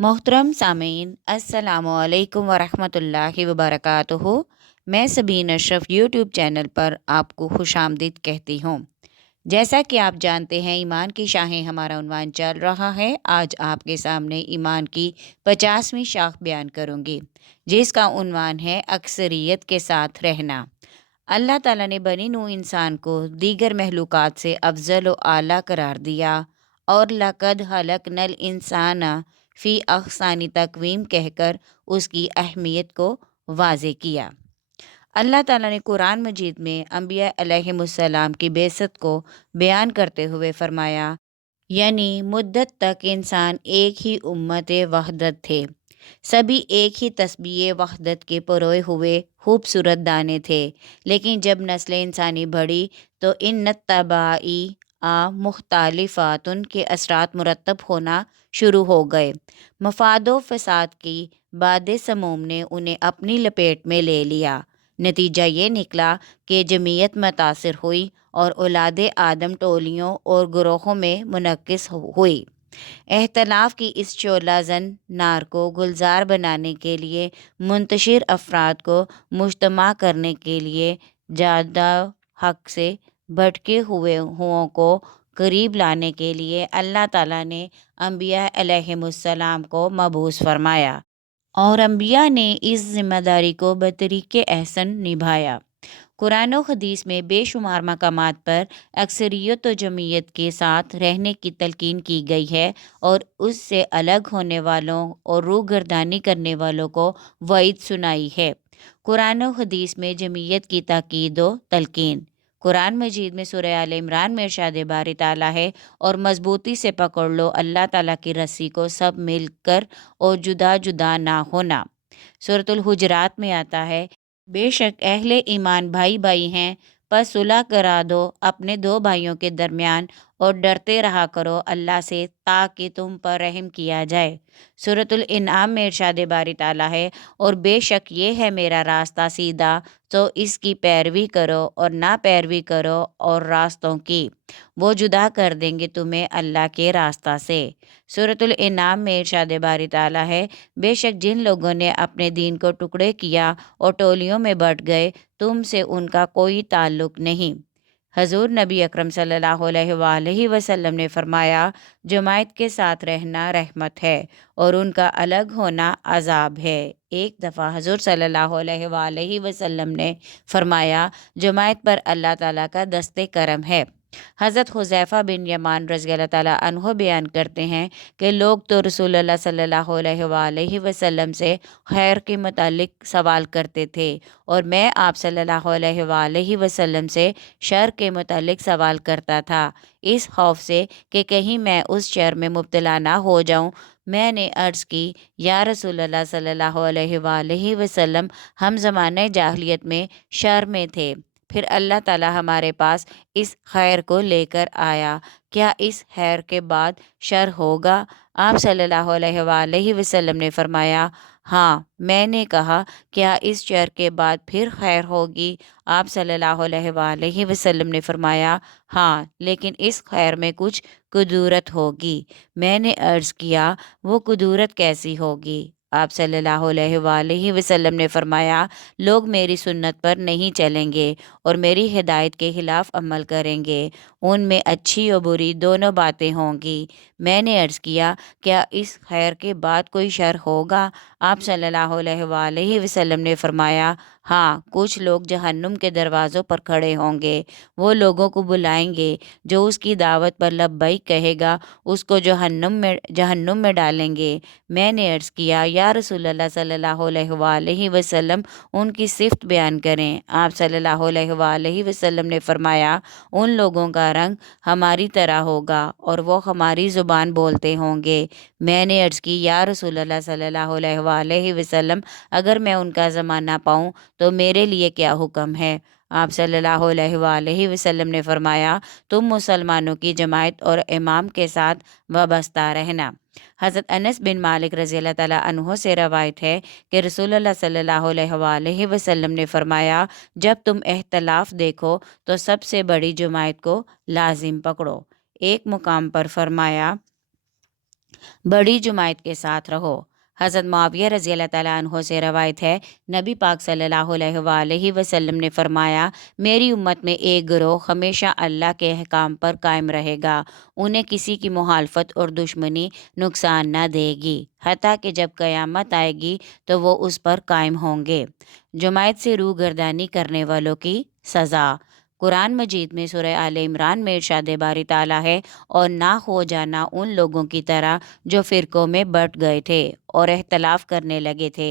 मोहतरम सामीन अस्सलामुअलैकुम वरहमतुल्लाहि वबरकातुहू। मैं सबीन अशरफ यूट्यूब चैनल पर आपको खुशामदीद कहती हूँ। जैसा कि आप जानते हैं, ईमान की शाखें हमारा उन्वान चल रहा है। आज आपके सामने ईमान की 50वीं शाख बयान करूँगी, जिसका उन्वान है अक्सरियत के साथ रहना। अल्लाह ताला ने बनी नू इंसान को दीगर महलूकात से अफजल व आला करार दिया और लक़द खलक़नल इंसाना फ़ी अहसानी तक़वीम कहकर उसकी अहमियत को वाज़े किया। अल्लाह ताला ने कुरान मजीद में अंबिया अलैहिमुस्सलाम की बेइज्जत को बयान करते हुए फरमाया, यानी मुद्दत तक इंसान एक ही उम्मत वहदत थे, सभी एक ही तस्बीह वहदत के परोए हुए खूबसूरत दाने थे। लेकिन जब नस्ल इंसानी बढ़ी तो इन नतबाई मुख्तलिफ़ातुन के असरात मुरतब होना शुरू हो गए। मफादो फसाद की बाद समूम ने उन्हें अपनी लपेट में ले लिया। नतीजा ये निकला कि जमीयत मुतासिर हुई और औलाद आदम टोलियों और ग्रोहों में मुनक्किस हुई। एहतलाफ की इस शोलाजन नार को गुलजार बनाने के लिए, मुंतशिर अफराद को मुज्तमा करने के लिए, ज़्यादा हक से भटके हुओं को करीब लाने के लिए अल्लाह ताला ने अंबिया अलैहिमुस्सलाम को मबूस फरमाया और अंबिया ने इस जिम्मेदारी को बतरीके एहसन निभाया। कुरान और हदीस में बेशुमार मकामात पर अक्सरियत और जमीयत के साथ रहने की तलकीन की गई है और उससे अलग होने वालों और रूगर्दानी करने वालों को वईद सुनाई है। कुरान और हदीस में जमीयत की ताकीद व तलकीन। कुरान मजीद में सूरह आल इमरान में इरशाद बारी ताला है, और मजबूती से पकड़ लो अल्लाह ताला की रस्सी को, सब मिलकर और जुदा जुदा ना होना। सूरतुल हुजरात में आता है, बेशक अहले ईमान भाई भाई हैं, पर सुलह करा दो अपने दो भाइयों के दरमियान और डरते रहा करो अल्लाह से ताकि तुम पर रहम किया जाए। सूरतुल इनाम में इरशाद बारी ताला है, और बेशक ये है मेरा रास्ता सीधा, तो इसकी पैरवी करो और ना पैरवी करो और रास्तों की, वो जुदा कर देंगे तुम्हें अल्लाह के रास्ता से। सूरतुल इनाम में इरशाद बारी ताला है, बेशक जिन लोगों ने अपने दीन को टुकड़े किया और टोलियों में बट गए, तुमसे उनका कोई ताल्लुक नहीं। हजूर नबी अकरम सल्लल्लाहु अलैहि वसल्लम ने फरमाया, जमायत के साथ रहना रहमत है और उनका अलग होना अजाब है। एक दफ़ा हजूर सल्लल्लाहु अलैहि वसल्लम ने फरमाया, जमायत पर अल्लाह ताला का दस्ते करम है। हज़रत हुज़ैफ़ा बिन यमान रज़ी अल्लाह ताला अन्हो बयान करते हैं कि लोग तो रसूलुल्लाह सल्लल्लाहु अलैहि वसल्लम से खैर के मुतालिक सवाल करते थे, और मैं आप सल्लल्लाहु अलैहि वसल्लम से शर के मुतालिक सवाल करता था, इस खौफ से कि कहीं मैं उस शर में मुब्तला ना हो जाऊं। मैंने अर्ज़ की, या रसूलल्लाह सल्लल्लाहु अलैहि वसल्लम, हम ज़माने जाहिलियत में शर में थे, फिर अल्लाह ताला हमारे पास इस खैर को लेकर आया, क्या इस खैर के बाद शर होगा? आप सल्लल्लाहु अलैहि वसल्लम ने फरमाया, हाँ। मैंने कहा, क्या इस शर के बाद फिर खैर होगी? आप सल्लल्लाहु अलैहि वसल्लम ने फरमाया, हाँ, लेकिन इस खैर में कुछ कुदूरत होगी। मैंने अर्ज़ किया, वो कुदूरत कैसी होगी? आप सल्लल्लाहु अलैहि वसल्लम ने फरमाया, लोग मेरी सुन्नत पर नहीं चलेंगे और मेरी हिदायत के खिलाफ अमल करेंगे, उनमें अच्छी और बुरी दोनों बातें होंगी। मैंने अर्ज़ किया, क्या इस खैर के बाद कोई शर होगा? आप सल्लल्लाहु अलैहि वसल्लम ने फरमाया, हाँ, कुछ लोग जहन्नुम के दरवाज़ों पर खड़े होंगे, वो लोगों को बुलाएंगे, जो उसकी दावत पर लब्बैक कहेगा उसको जहन्नुम में डालेंगे। मैंने अर्ज़ किया, या रसूलल्लाह सल्लल्लाहु अलैहि वसल्लम, उनकी सिफ़त बयान करें। आप सल्लल्लाहु अलैहि वसल्लम ने फरमाया, उन लोगों का रंग हमारी तरह होगा और वो हमारी ज़ुबान बोलते होंगे। मैंने अर्ज़ की, या रसूलल्लाह सल्लल्लाहु अलैहि वसल्लम, अगर मैं उनका ज़माना पाऊँ तो मेरे लिए क्या हुक्म है? आप सल्लल्लाहु अलैहि वसल्लम ने फरमाया, तुम मुसलमानों की जमायत और इमाम के साथ वाबस्ता रहना। हज़रत अनस बिन मालिक रज़ी अल्लाह ताला अन्हो से रवायत है कि रसूलुल्लाह सल्लल्लाहु अलैहि वसल्लम ने फरमाया, जब तुम इख्तलाफ देखो तो सबसे बड़ी जमायत को लाजिम पकड़ो। एक मुकाम पर फरमाया, बड़ी जुमायत के साथ रहो। हज़रत मुआविया रज़ी अल्लाह ताला अन्हो से रवायत है, नबी पाक सल्लल्लाहु अलैहि वसल्लम ने फरमाया, मेरी उम्मत में एक गिरोह हमेशा अल्लाह के अहकाम पर कायम रहेगा। उन्हें किसी की मुखालफत और दुश्मनी नुकसान न देगी, हत्ता कि जब क़यामत आएगी तो वो उस पर कायम होंगे। जुमायत से रूगर्दानी करने वालों की सज़ा। कुरान मजीद में सूरह आले इमरान में इरशाद बारी ताला है, और ना हो जाना उन लोगों की तरह जो फ़िरक़ों में बँट गए थे और इख्तलाफ करने लगे थे।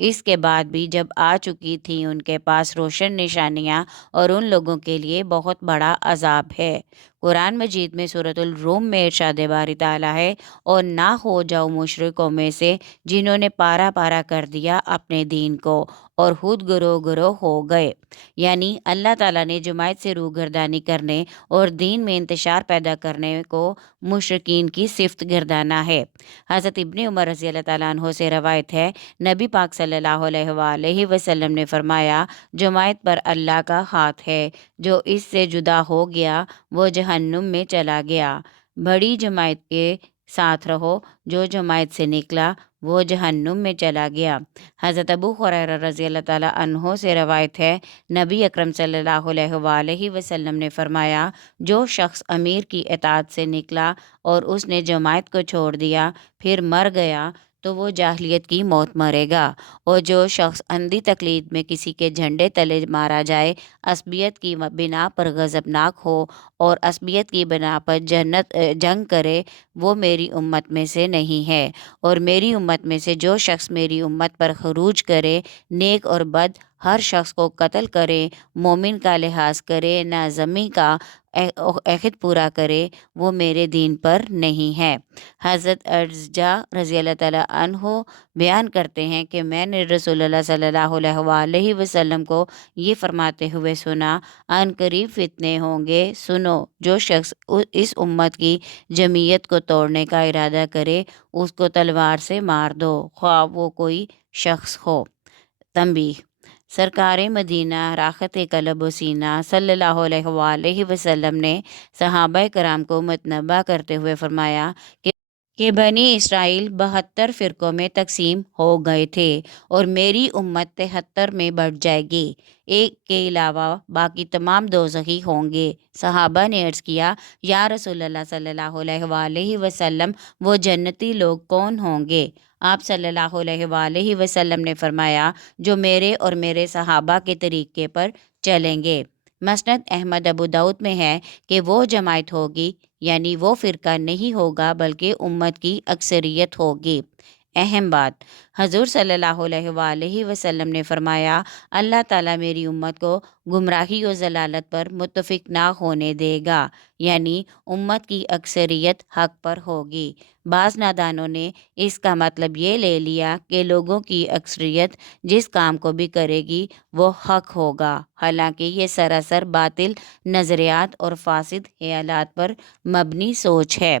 इसके बाद भी जब आ चुकी थी उनके पास रोशन निशानियाँ, और उन लोगों के लिए बहुत बड़ा अज़ाब है। कुरान मजीद में सूरतुल रूम में इरशाद बारी ताला है, और ना हो जाओ मुशरिकों में से जिन्होंने पारा पारा कर दिया अपने दीन को और खुद गुरोह गुरोह हो गए। यानी अल्लाह ताला ने जुमायत से रूगर्दानी करने और दीन में इंतशार पैदा करने को मुशरिकीन की सिफ्त गिरदाना है। हज़रत इब्ने उमर रज़ी अल्लाह ताला अन्हो से रवायत है, नबी पाक सल्लल्लाहु अलैहि वसल्लम ने फरमाया, जुमायत पर अल्लाह का हाथ है, जो इससे जुदा हो गया वो जहन्नुम में चला गया। बड़ी जमायत के साथ रहो, जो जमायत से निकला वो जहन्नुम में चला गया। हज़रत अबू हुरैरा रज़ी अल्लाह ताला अन्हो से रवायत है, नबी अकरम सल्लल्लाहु अलैहि वसल्लम ने फरमाया, जो शख्स अमीर की इताअत से निकला और उसने जमायत को छोड़ दिया फिर मर गया तो वो जाहिलियत की मौत मरेगा। और जो शख्स अंधी तकलीद में किसी के झंडे तले मारा जाए, असबियत की बिना पर गज़बनाक हो और असबियत की बिना पर जंग करे, वो मेरी उम्मत में से नहीं है। और मेरी उम्मत में से जो शख्स मेरी उम्मत पर खरूज करे, नेक और बद हर शख्स को कत्ल करे, मोमिन का लिहाज करे, ना ज़मी का अहद पूरा करे, वो मेरे दीन पर नहीं है। हज़रत अर्जा रज़ी अल्लाह ताला अन्हो बयान करते हैं कि मैंने रसूलुल्लाह सल्लल्लाहु अलैहि वसल्लम को ये फरमाते हुए सुना, अन करीब फितने होंगे, सुनो, जो शख्स इस उम्मत की जमीयत को तोड़ने का इरादा करे उसको तलवार से मार दो, ख्वाह वो कोई शख्स हो। तंबीह। सरकार मदीना राहत कलब व सीना सल्लल्लाहु अलैहि वसल्लम ने सहाबा कराम को मतनबा करते हुए फरमाया कि बनी इसराइल 72 फ़िरक़ों में तकसीम हो गए थे और मेरी उम्मत 73 में बढ़ जाएगी। एक के अलावा बाकी तमाम दोज़खी होंगे। सहाबा ने अर्ज़ किया, या रसूलल्लाह सल्लल्लाहु अलैहि वसल्लम, वो जन्नती लोग कौन होंगे? आप सल्लल्लाहु अलैहि वसल्लम ने फरमाया, जो मेरे और मेरे सहाबा के तरीके पर चलेंगे। मसनद अहमद अबू दाऊद में है कि वो जमायत होगी, यानी वो फ़िरका नहीं होगा बल्कि उम्मत की अक्सरियत होगी। अहम बात, हजूर सल्लल्लाहु अलैहि वसल्लम ने फरमाया, अल्लाह ताला मेरी उम्मत को गुमराही और जलालत पर मुत्तफिक ना होने देगा, यानी उम्मत की अक्सरियत हक पर होगी। बाज़ नादानों ने इसका मतलब ये ले लिया कि लोगों की अक्सरियत जिस काम को भी करेगी वो हक होगा, हालांकि ये सरासर बातिल नज़रियात और फासिद ख्यालात पर मबनी सोच है।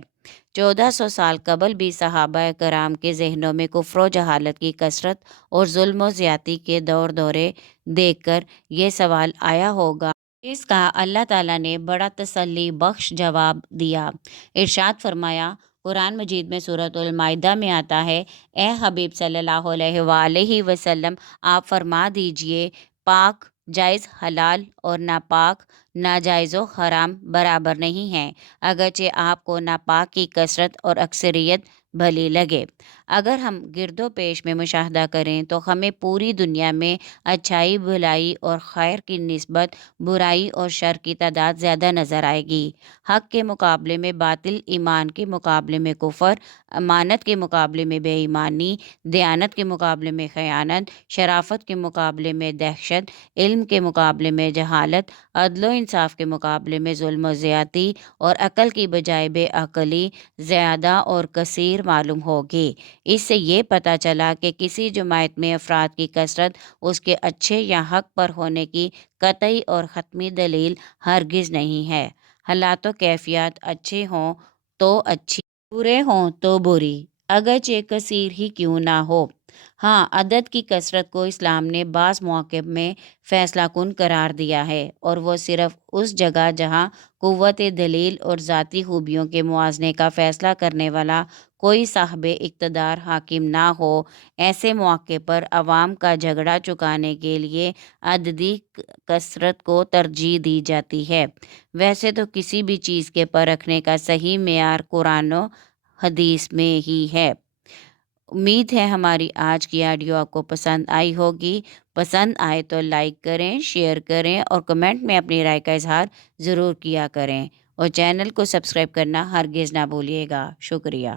1400 साल कबल भी सहाबा कराम के जहनों में कुफ्र व जहालत की कसरत और जुल्म व ज़्यादती के दौर दौरे देखकर ये सवाल आया होगा। इसका अल्लाह ताला ने बड़ा तसल्ली बख्श जवाब दिया। इरशाद फरमाया, कुरान मजीद में सूरतुल माइदा में आता है, ए हबीब सल्लल्लाहु अलैहि वसल्लम, आप फरमा दीजिए, पाक जायज़ हलाल और नापाक नाजायज़ व हराम बराबर नहीं हैं, अगरचे आपको नापाक की कसरत और अक्सरियत भली लगे। अगर हम गिरदो पेश में मुशाहदा करें तो हमें पूरी दुनिया में अच्छाई, भलाई और खैर की निस्बत बुराई और शर की तादाद ज़्यादा नज़र आएगी। हक के मुकाबले में बातिल, ईमान के मुकाबले में कुफर, अमानत के मुकाबले में बेईमानी, दयानत के मुकाबले में ख़यानत, शराफत के मुकाबले में दहशत, इल्म के मुकाबले में जहालत, अदलो इंसाफ के मुकाबले में जुल्म व ज़्यादती और अकल की बजाय बेअकली ज़्यादा और कसीर मालूम होगी। इससे ये पता चला कि किसी जमायत में अफराद की कसरत उसके अच्छे या हक पर होने की कतई और ख़त्मी दलील हरगिज़ नहीं है। हालात व कैफियत अच्छे हों तो अच्छी, बुरे हों तो बुरी, अगरचे कसीर ही क्यों ना हो। ہاں، عدد کی کثرت کو اسلام نے بعض مواقع میں فیصلہ کن قرار دیا ہے، اور وہ صرف اس جگہ جہاں قوت دلیل اور ذاتی خوبیوں کے موازنے کا فیصلہ کرنے والا کوئی صاحب اقتدار حاکم نہ ہو، ایسے مواقع پر عوام کا جھگڑا چکانے کے لیے عددی کثرت کو ترجیح دی جاتی ہے۔ ویسے تو کسی بھی چیز کے پرکھنے کا صحیح معیار قرآن و حدیث میں ہی ہے۔ امید ہے ہماری آج کی آڈیو آپ کو پسند آئی ہوگی۔ پسند آئے تو لائک کریں، شیئر کریں اور کمنٹ میں اپنی رائے کا اظہار ضرور کیا کریں، اور چینل کو سبسکرائب کرنا ہرگز نہ بھولیے گا۔ شکریہ۔